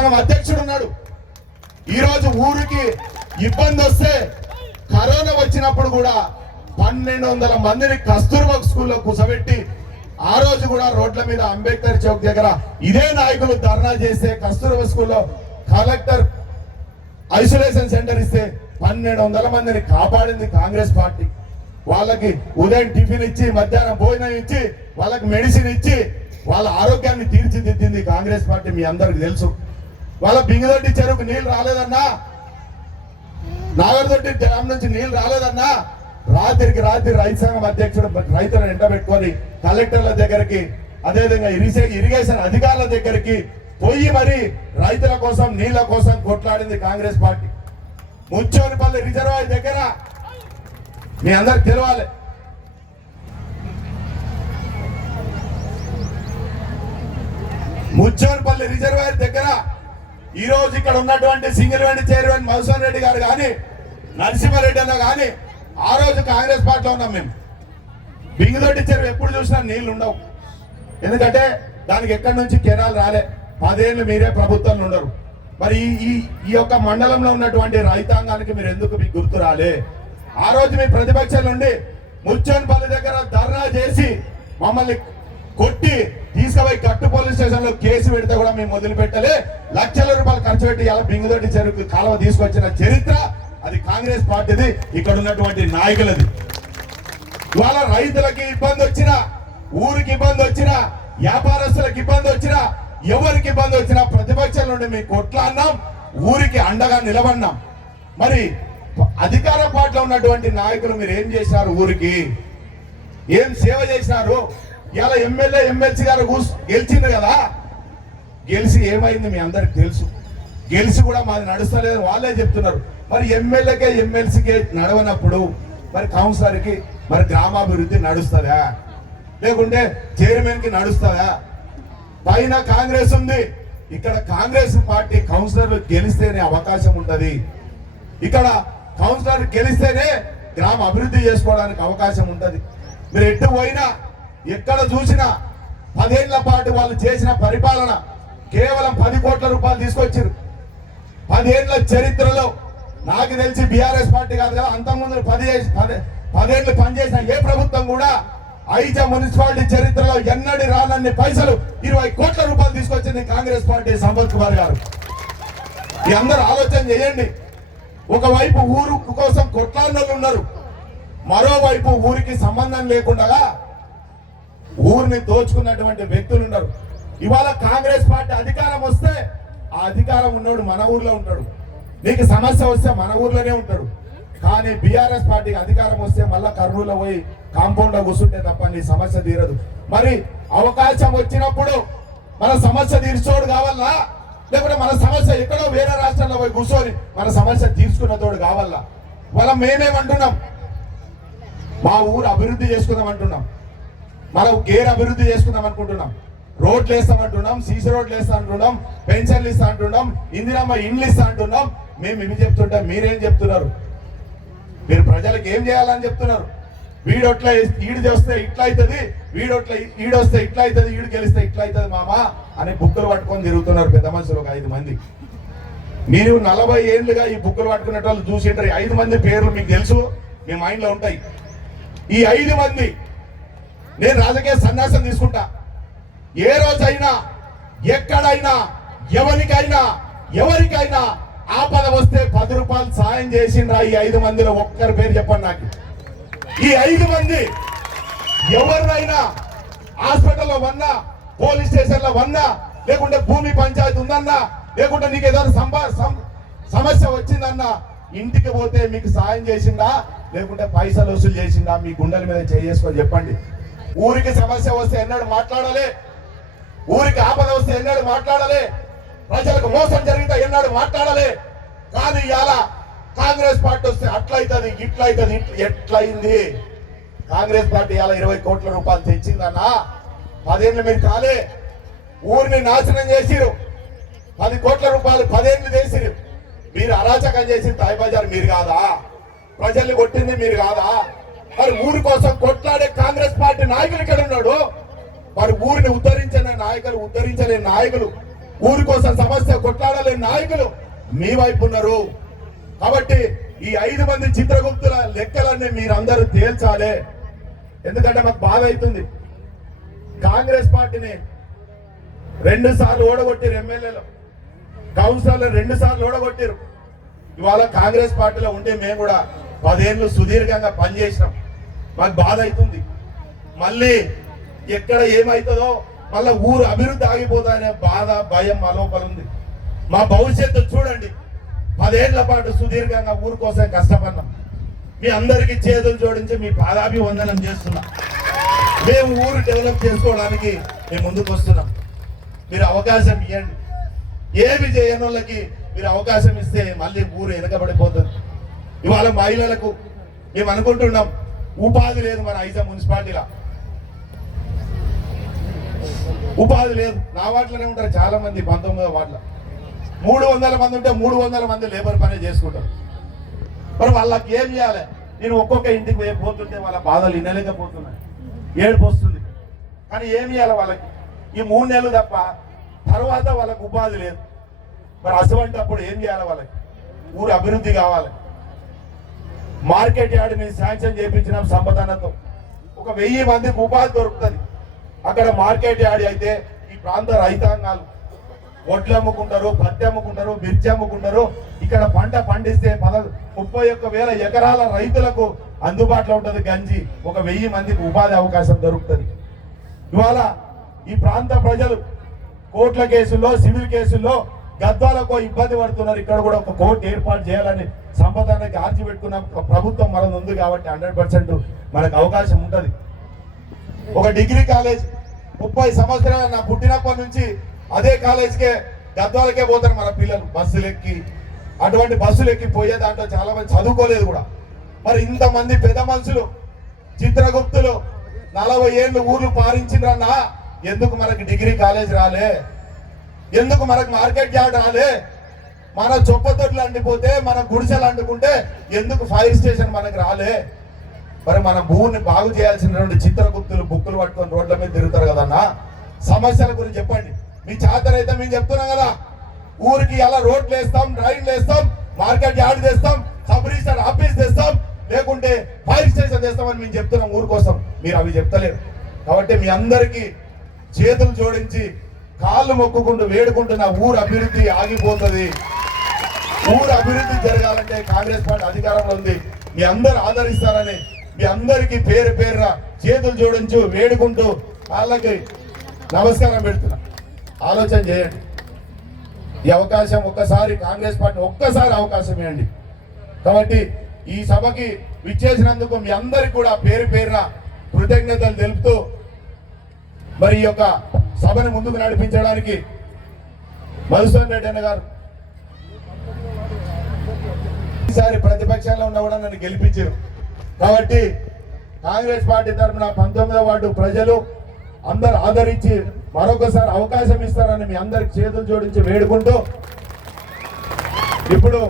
మనం అధ్యక్షుడు ఉన్నాడు. ఈరోజు ఊరికి ఇబ్బంది వస్తే కరోనా వచ్చినప్పుడు కూడా పన్నెండు వందల మందిని కస్తూర్బా స్కూల్లో కూర్చోబెట్టి ఆ రోజు కూడా రోడ్ల మీద అంబేద్కర్ చౌక్ దగ్గర ఇదే నాయకులు ధర్నా చేస్తే కస్తూర్బా స్కూల్లో కలెక్టర్ ఐసోలేషన్ సెంటర్ ఇస్తే పన్నెండు వందల మందిని కాపాడింది కాంగ్రెస్ పార్టీ. వాళ్ళకి ఉదయం టిఫిన్ ఇచ్చి మధ్యాహ్నం భోజనం ఇచ్చి వాళ్ళకి మెడిసిన్ ఇచ్చి వాళ్ళ ఆరోగ్యాన్ని తీర్చిదిద్దింది కాంగ్రెస్ పార్టీ మీ అందరికి తెలుసు. వాళ్ళ బింగదొడ్డి చెరువుకు నీళ్ళు రాలేదన్నా? నాగరదొడ్డి డ్యామ్ నుంచి నీళ్ళు రాలేదన్నా? రాత్రికి రాత్రి రైతు సంఘం అధ్యక్షుడు రైతులను ఎండబెట్టుకొని కలెక్టర్ల దగ్గరికి అదేవిధంగా ఇరిసే ఇరిగేషన్ అధికారుల దగ్గరికి పోయి మరి రైతుల కోసం నీళ్ళ కోసం కొట్లాడింది కాంగ్రెస్ పార్టీ. ముచ్చోనిపల్లి రిజర్వాయర్ దగ్గర. మీ అందరికి తెలవాలి. ముచ్చోనిపల్లి రిజర్వాయర్ దగ్గర. ఈ రోజు ఇక్కడ ఉన్నటువంటి సింగిల్వెండి చైర్మన్ మధుసూన్ రెడ్డి గారు కానీ నరసింహారెడ్డి అన్న కానీ ఆ రోజు కాంగ్రెస్ పార్టీలో ఉన్నాం మేము. బింగిదొడ్డి చెరువు ఎప్పుడు చూసినా నీళ్ళు ఉండవు. ఎందుకంటే దానికి ఎక్కడి నుంచి కెనాలు రాలే. పదేళ్ళు మీరే ప్రభుత్వంలో ఉండరు. మరి ఈ ఈ ఈ యొక్క మండలంలో ఉన్నటువంటి రైతాంగానికి మీరు ఎందుకు మీకు గుర్తు రాలే? ఆ రోజు మీ ప్రతిపక్షం నుండి ముచ్చోన్పల్లి దగ్గర ధర్నా చేసి మమ్మల్ని కొట్టి తీసుకుపోయి కట్టు పోలీస్ స్టేషన్లో కేసు పెడితే కూడా మేము వదిలిపెట్టలే. లక్షల రూపాయలు ఖర్చు పెట్టి ఇలా బింగుదొడ్డి చెరుకు కాలువ తీసుకొచ్చిన చరిత్ర అది కాంగ్రెస్ పార్టీది ఇక్కడ ఉన్నటువంటి నాయకులది. ఇవాళ రైతులకి ఇబ్బంది వచ్చినా ఊరికి ఇబ్బంది వచ్చినా వ్యాపారస్తులకు ఇబ్బంది వచ్చినా ఎవరికి ఇబ్బంది వచ్చినా ప్రతిపక్షం నుండి మేము కొట్లాడినాం ఊరికి అండగా నిలబడినాం. మరి అధికార పార్టీలో ఉన్నటువంటి నాయకులు మీరు ఏం చేశారు ఊరికి? ఏం సేవ చేసినారు? ఇలా ఎమ్మెల్యే ఎమ్మెల్సీ గారు కూర్చు- గెలిచింది కదా? గెలిచి ఏమైంది మీ అందరికి తెలుసు. గెలిచి కూడా మాది నడుస్తలేదు వాళ్ళే చెప్తున్నారు. మరి ఎమ్మెల్యేకే ఎమ్మెల్సీకే నడవనప్పుడు మరి కౌన్సిలర్కి మరి గ్రామాభివృద్ధి నడుస్తుందా? లేకుంటే చైర్మన్కి నడుస్తుందా? పైన కాంగ్రెస్ ఉంది. ఇక్కడ కాంగ్రెస్ పార్టీ కౌన్సిలర్ గెలిస్తేనే అవకాశం ఉంటుంది. ఇక్కడ కౌన్సిలర్ గెలిస్తేనే గ్రామ అభివృద్ధి చేసుకోవడానికి అవకాశం ఉంటుంది. మీరు ఎటు పోయినా ఎక్కడ చూసినా పదేళ్ళ పాటు వాళ్ళు చేసిన పరిపాలన కేవలం పది కోట్ల రూపాయలు తీసుకొచ్చారు. పదేళ్ళ చరిత్రలో నాకు తెలిసి బీఆర్ఎస్ పార్టీ కాదు కదా అంతకుముందు పది పది పదేళ్ళు పనిచేసిన ఏ ప్రభుత్వం కూడా ఐజ మున్సిపాలిటీ చరిత్రలో ఎన్నడి రానన్ని పైసలు ఇరవై కోట్ల రూపాయలు తీసుకొచ్చింది కాంగ్రెస్ పార్టీ సంపత్ కుమార్ గారు. ఈ అందరూ ఆలోచన చేయండి. ఒకవైపు ఊరు కోసం కొట్లాడినోళ్ళు ఉన్నారు. మరోవైపు ఊరికి సంబంధం లేకుండా ఊరిని దోచుకున్నటువంటి వ్యక్తులు ఉన్నారు. ఇవాళ కాంగ్రెస్ పార్టీ అధికారం వస్తే ఆ అధికారం ఉన్నోడు మన ఊర్లో ఉంటాడు. నీకు సమస్య వస్తే మన ఊర్లోనే ఉంటాడు. కానీ బీఆర్ఎస్ పార్టీకి అధికారం వస్తే మళ్ళా కర్నూలు పోయి కాంపౌండ్లో కూర్చుంటే తప్ప నీ సమస్య తీరదు. మరి అవకాశం వచ్చినప్పుడు మన సమస్య తీర్చోడు కావాలా? లేకుంటే మన సమస్య ఎక్కడో వేరే రాష్ట్రంలో పోయి కూర్చొని మన సమస్య తీర్చుకున్న తోడు కావాలా? వాళ్ళ మేమేమంటున్నాం? మా ఊరు అభివృద్ధి చేసుకుందాం అంటున్నాం. మనం గేర్ అభివృద్ధి చేసుకుందాం అనుకుంటున్నాం. రోడ్లు వేస్తామంటున్నాం సీసీ రోడ్లు వేస్తా అంటున్నాం పెన్షన్లు ఇస్తా అంటున్నాం ఇందిరమ్మ ఇండ్లు ఇస్తా అంటున్నాం. మేము ఇవి చెప్తుంటాం మీరేం చెప్తున్నారు? మీరు ప్రజలకు ఏం చేయాలని చెప్తున్నారు? వీడొట్లా ఈడు చేస్తే ఇట్లా అవుతుంది వీడొట్లా ఈడొస్తే ఇట్లా అవుతుంది ఈడు గెలిస్తే ఇట్లా అవుతుంది మామా అని బుక్కులు పట్టుకొని తిరుగుతున్నారు పెద్ద మనుషులు ఒక ఐదు మంది. మీరు నలభై ఏళ్ళుగా ఈ బుక్కులు పట్టుకునే వాళ్ళు చూసింటారు ఐదు మంది పేర్లు మీకు తెలుసు మీ మైండ్లో ఉంటాయి. ఈ ఐదు మంది నేను రాజకీయ సన్యాసం తీసుకుంటా. ఏ రోజైనా ఎక్కడైనా ఎవరికైనా ఎవరికైనా ఆపద వస్తే పది రూపాయలు సాయం చేసిండ్రా ఈ ఐదు మందిలో ఒక్కరి పేరు చెప్పండి నాకు. ఈ ఐదు మంది ఎవరినైనా హాస్పిటల్లో వన్నా పోలీస్ స్టేషన్లో వన్నా లేకుంటే భూమి పంచాయతీ ఉందన్నా లేకుంటే నీకు ఏదైనా సంభా సమస్య వచ్చిందన్నా ఇంటికి పోతే మీకు సాయం చేసిందా లేకుంటే పైసలు వసూలు చేసిందా మీ గుండెల మీద చేసుకొని చెప్పండి. ఊరికి సమస్య వస్తే ఎన్నడూ మాట్లాడాలి? ఊరికి ఆపద వస్తే ఎన్నడూ మాట్లాడాలి? ప్రజలకు మోసం జరిగితే ఎన్నడూ మాట్లాడాలి? కానీ ఇలా కాంగ్రెస్ పార్టీ వస్తే అట్లయితుంది ఇట్లయితుంది ఎట్లయింది? కాంగ్రెస్ పార్టీ ఇలా ఇరవై కోట్ల రూపాయలు తెచ్చిందన్నా పదేళ్ళు మీరు కాలే. ఊరిని నాశనం చేసిరు. పది కోట్ల రూపాయలు పదేళ్ళు చేసిరు. మీరు అరాచకం చేసిన తాయి బజార్ మీరు కాదా? ప్రజల్ని కొట్టింది మీరు కాదా? మరి ఊరి కోసం కొట్లాడే కాంగ్రెస్ పార్టీ నాయకులు ఇక్కడ ఉన్నాడు? మరి ఊరిని ఉద్ధరించని నాయకులు ఉద్ధరించలేని నాయకులు ఊరి కోసం సమస్య కొట్లాడలేని నాయకులు మీ వైపు ఉన్నారు. కాబట్టి ఈ ఐదు మంది చిత్రగుప్తుల లెక్కలన్నీ మీరందరూ తేల్చాలి. ఎందుకంటే మాకు బాధ అవుతుంది. కాంగ్రెస్ పార్టీని రెండు సార్లు ఓడగొట్టారు ఎమ్మెల్యేలు. కౌన్సిలర్లు రెండు సార్లు ఓడగొట్టారు. ఇవాళ కాంగ్రెస్ పార్టీలో ఉంటే మేము కూడా పదేళ్ళు సుదీర్ఘంగా పనిచేసినాం మాకు బాధ అవుతుంది. మళ్ళీ ఎక్కడ ఏమవుతుందో మళ్ళా ఊరు అభివృద్ధి ఆగిపోతాయనే బాధ భయం మా లోపల ఉంది. మా భవిష్యత్తు చూడండి. పదేళ్ళ పాటు సుదీర్ఘంగా ఊరు కోసం కష్టపడినాం మీ అందరికీ చేతులు జోడించి మీ పాదాభివందనం చేస్తున్నాం. మేము ఊరు డెవలప్ చేసుకోవడానికి మేము ముందుకు వస్తున్నాం. మీరు అవకాశం ఇవ్వండి. ఏమి చేయని వాళ్ళకి మీరు అవకాశం ఇస్తే మళ్ళీ ఊరు వెనకబడిపోతుంది. ఇవాళ మహిళలకు మేము అనుకుంటున్నాం ఉపాధి లేదు మన ఐజా మున్సిపాలిటీలో. ఉపాధి లేదు. నా వాటిలోనే ఉంటారు చాలా మంది పంతొమ్మిదో వాటిలో మూడు వందల మంది ఉంటే మూడు వందల మంది లేబర్ పని చేసుకుంటారు. మరి వాళ్ళకి ఏం చేయాలి? నేను ఒక్కొక్క ఇంటికి పోయి పోతుంటే వాళ్ళ బాధలు వినలేకపోతున్నాయి. ఏడుపు వస్తుంది. కానీ ఏం చేయాలి వాళ్ళకి? ఈ మూడు నెలలు తప్ప తర్వాత వాళ్ళకు ఉపాధి లేదు. మరి అటువంటప్పుడు ఏం చేయాలి వాళ్ళకి? ఊరు అభివృద్ధి కావాలి. మార్కెట్ యార్డ్ని శాంక్షన్ చేయించిన సంపదనతో ఒక వెయ్యి మందికి ఉపాధి దొరుకుతుంది. అక్కడ మార్కెట్ యార్డ్ అయితే ఈ ప్రాంత రైతాంగాలు వడ్లు అమ్ముకుంటారు పత్తి అమ్ముకుంటారు మిర్చి అమ్ముకుంటారు. ఇక్కడ పంట పండిస్తే పద ముప్పై ఒక్క వేల ఎకరాల రైతులకు అందుబాటులో ఉంటుంది గంజి. ఒక వెయ్యి మందికి ఉపాధి అవకాశం దొరుకుతుంది. ఇవాళ ఈ ప్రాంత ప్రజలు కోర్టుల కేసుల్లో సివిల్ కేసుల్లో గద్వాలకు ఇబ్బంది పడుతున్నారు. ఇక్కడ కూడా ఒక కోర్టు ఏర్పాటు చేయాలని సంపదానికి ఆర్చి పెట్టుకున్న ప్రభుత్వం మనది ఉంది కాబట్టి హండ్రెడ్ పర్సెంట్ మనకు అవకాశం ఉంటుంది. ఒక డిగ్రీ కాలేజ్ ముప్పై సంవత్సరాలు నా పుట్టినప్పటి నుంచి అదే కాలేజ్కే గద్వాలకే పోతారు మన పిల్లలు. బస్సులు ఎక్కి అటువంటి బస్సులు ఎక్కి పోయే దాంట్లో చాలా మంది చదువుకోలేదు కూడా. మరి ఇంతమంది పెద్ద మనుషులు చిత్రగుప్తులు నలభై ఏళ్ళు ఊర్లు పారించిండ్రన్నా ఎందుకు మనకి డిగ్రీ కాలేజ్ రాలే? ఎందుకు మనకు మార్కెట్ యార్డ్ రాలే? మన చొప్పతొట్లు అంటిపోతే మన గుడిసెలు అంటుకుంటే ఎందుకు ఫైర్ స్టేషన్ మనకు రాలే? మరి మన భూమిని బాగు చేయాల్సినటువంటి చిత్రగుప్తులు బుక్కులు పట్టుకొని రోడ్ల మీద తిరుగుతారు కదన్నా? సమస్యల గురించి చెప్పండి. మీ చేతనైతే మేము చెప్తున్నాం కదా. ఊరికి అలా రోడ్లు వేస్తాం డ్రైన్లు వేస్తాం మార్కెట్ యార్డ్ తెస్తాం సబ్ రిజిస్టర్ ఆఫీస్ తెస్తాం లేకుంటే ఫైర్ స్టేషన్ తెస్తామని మేము చెప్తున్నాం ఊరి కోసం. మీరు అవి చెప్తలేరు. కాబట్టి మీ అందరికీ చేతులు జోడించి కాళ్ళు మొక్కుకుంటూ వేడుకుంటున్న ఊరు అభివృద్ధి ఆగిపోతుంది. ఊరు అభివృద్ధి జరగాలంటే కాంగ్రెస్ పార్టీ అధికారంలో ఉంది. మీ అందరు ఆదరిస్తారని మీ అందరికి పేరు పేరున చేతులు జోడించు వేడుకుంటూ వాళ్ళకి నమస్కారం పెడుతున్నా. ఆలోచన చేయండి. ఈ అవకాశం ఒక్కసారి కాంగ్రెస్ పార్టీ ఒక్కసారి అవకాశం ఇవ్వండి. కాబట్టి ఈ సభకి విచ్చేసినందుకు మీ అందరికి కూడా పేరు పేరున కృతజ్ఞతలు తెలుపుతూ మరి ఈ యొక్క సభను ముందుకు నడిపించడానికి మధుసూన్ రెడ్డి అన్న గారు ఈసారి ప్రతిపక్షంలో ఉన్న కూడా నన్ను గెలిపించారు. కాబట్టి కాంగ్రెస్ పార్టీ తరఫున పంతొమ్మిదవ వార్డు ప్రజలు అందరు ఆదరించి మరొకసారి అవకాశం ఇస్తారని మీ అందరికి చేతులు జోడించి వేడుకుంటూ ఇప్పుడు